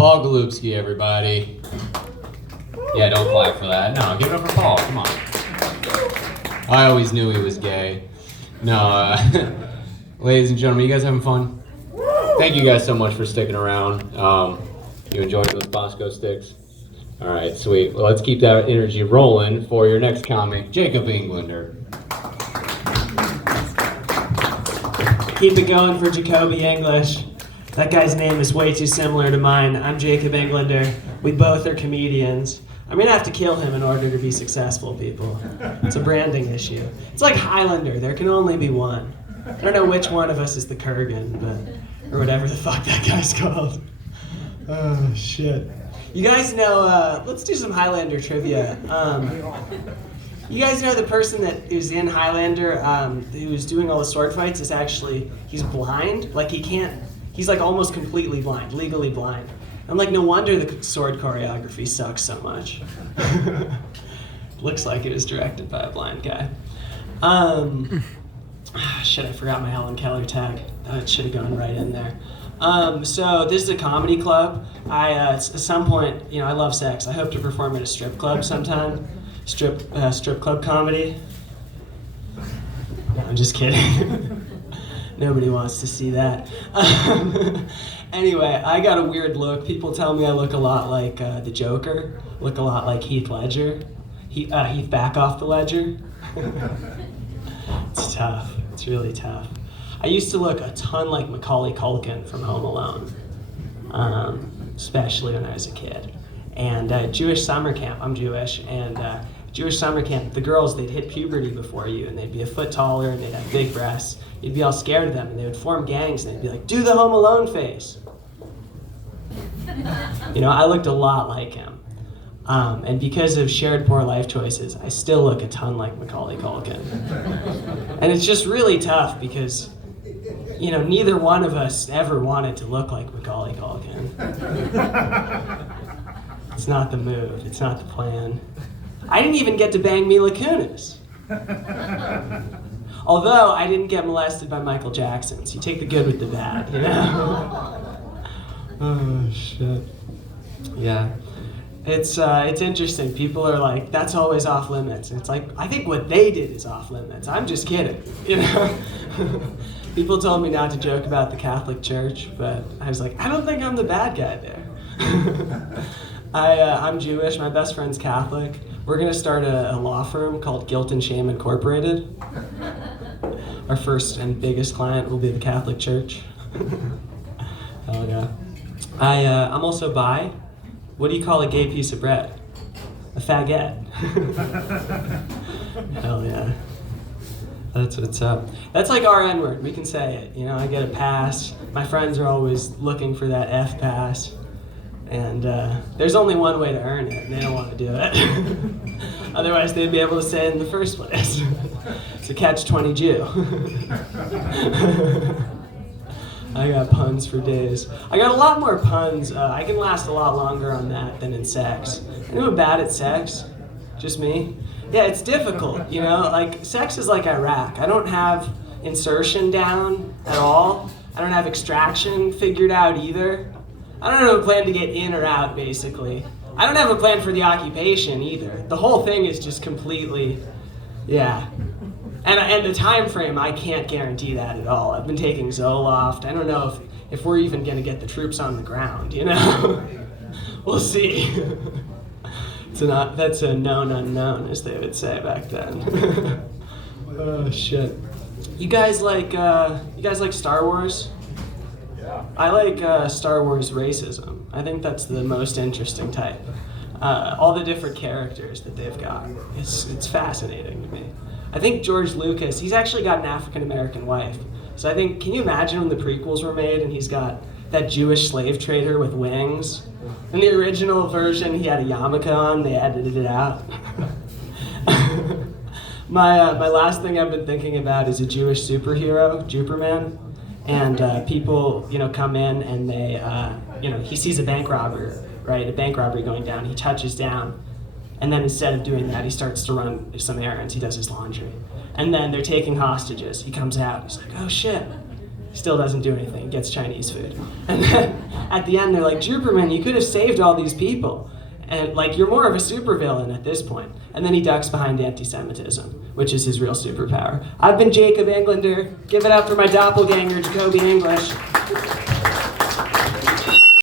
Paul Golubski, everybody. Yeah, don't clap for that. No, give it up for Paul. Come on. I always knew he was gay. No, ladies and gentlemen, you guys having fun? Thank you guys so much for sticking around. You enjoyed those Bosco sticks? All right, sweet. Well, let's keep that energy rolling for your next comic, Jacob Englander. Keep it going for Jacoby English. That guy's name is way too similar to mine. I'm Jacob Englander. We both are comedians. I'm gonna have to kill him in order to be successful, people. It's a branding issue. It's like Highlander, there can only be one. I don't know which one of us is the Kurgan, or whatever the fuck that guy's called. Oh, shit. You guys know, let's do some Highlander trivia. You guys know the person that is in Highlander, who was doing all the sword fights is actually, he's blind, like he's like almost completely blind, legally blind. I'm like, no wonder the sword choreography sucks so much. Looks like it was directed by a blind guy. Shit, I forgot my Helen Keller tag. It should have gone right in there. So this is a comedy club. At some point, I love sex. I hope to perform at a strip club sometime. Strip club comedy. No, I'm just kidding. Nobody wants to see that. Anyway, I got a weird look. People tell me I look a lot like the Joker. Look a lot like Heath Ledger. Heath back off the ledger. It's tough. It's really tough. I used to look a ton like Macaulay Culkin from Home Alone, especially when I was a kid. And Jewish summer camp, I'm Jewish, and Jewish summer camp, the girls, they'd hit puberty before you, and they'd be a foot taller, and they'd have big breasts. You'd be all scared of them, and they would form gangs, and they'd be like, do the Home Alone face. I looked a lot like him. And because of shared poor life choices, I still look a ton like Macaulay Culkin. And it's just really tough because, neither one of us ever wanted to look like Macaulay Culkin. It's not the move, it's not the plan. I didn't even get to bang Mila Kunis. Although I didn't get molested by Michael Jackson, so you take the good with the bad, Oh, shit. Yeah. It's interesting. People are like, that's always off limits. And it's like, I think what they did is off limits. I'm just kidding, People told me not to joke about the Catholic Church, but I was like, I don't think I'm the bad guy there. I'm Jewish, my best friend's Catholic. We're gonna start a law firm called Guilt and Shame Incorporated. Our first and biggest client will be the Catholic Church. Hell yeah. I'm also bi. What do you call a gay piece of bread? A faggot. Hell yeah. That's what's up. That's like our N-word. We can say it. I get a pass. My friends are always looking for that F pass. And there's only one way to earn it, and they don't want to do it. Otherwise, they'd be able to say it in the first place. It's a catch-20 Jew. I got puns for days. I got a lot more puns. I can last a lot longer on that than in sex. Anyone bad at sex? Just me? Yeah, it's difficult, Like, sex is like Iraq. I don't have insertion down at all. I don't have extraction figured out either. I don't have a plan to get in or out, basically. I don't have a plan for the occupation either. The whole thing is just completely, yeah. And the time frame, I can't guarantee that at all. I've been taking Zoloft. I don't know if we're even gonna get the troops on the ground, We'll see. That's a known unknown, as they would say back then. Oh shit. You guys like Star Wars? Yeah. I like Star Wars racism. I think that's the most interesting type. All the different characters that they've got. It's fascinating to me. I think George Lucas, he's actually got an African-American wife. So I think, can you imagine when the prequels were made and he's got that Jewish slave trader with wings? In the original version, he had a yarmulke on, they edited it out. My last thing I've been thinking about is a Jewish superhero, Juperman. And people, come in and they, he sees a bank robber, right? A bank robbery going down, he touches down. And then instead of doing that, he starts to run some errands. He does his laundry. And then they're taking hostages. He comes out. He's like, oh shit, Still doesn't do anything, gets Chinese food. And then at the end, they're like, Juperman, you could have saved all these people. And like, you're more of a supervillain at this point. And then he ducks behind anti-Semitism, which is his real superpower. I've been Jacob Englander. Give it up for my doppelganger, Jacoby English.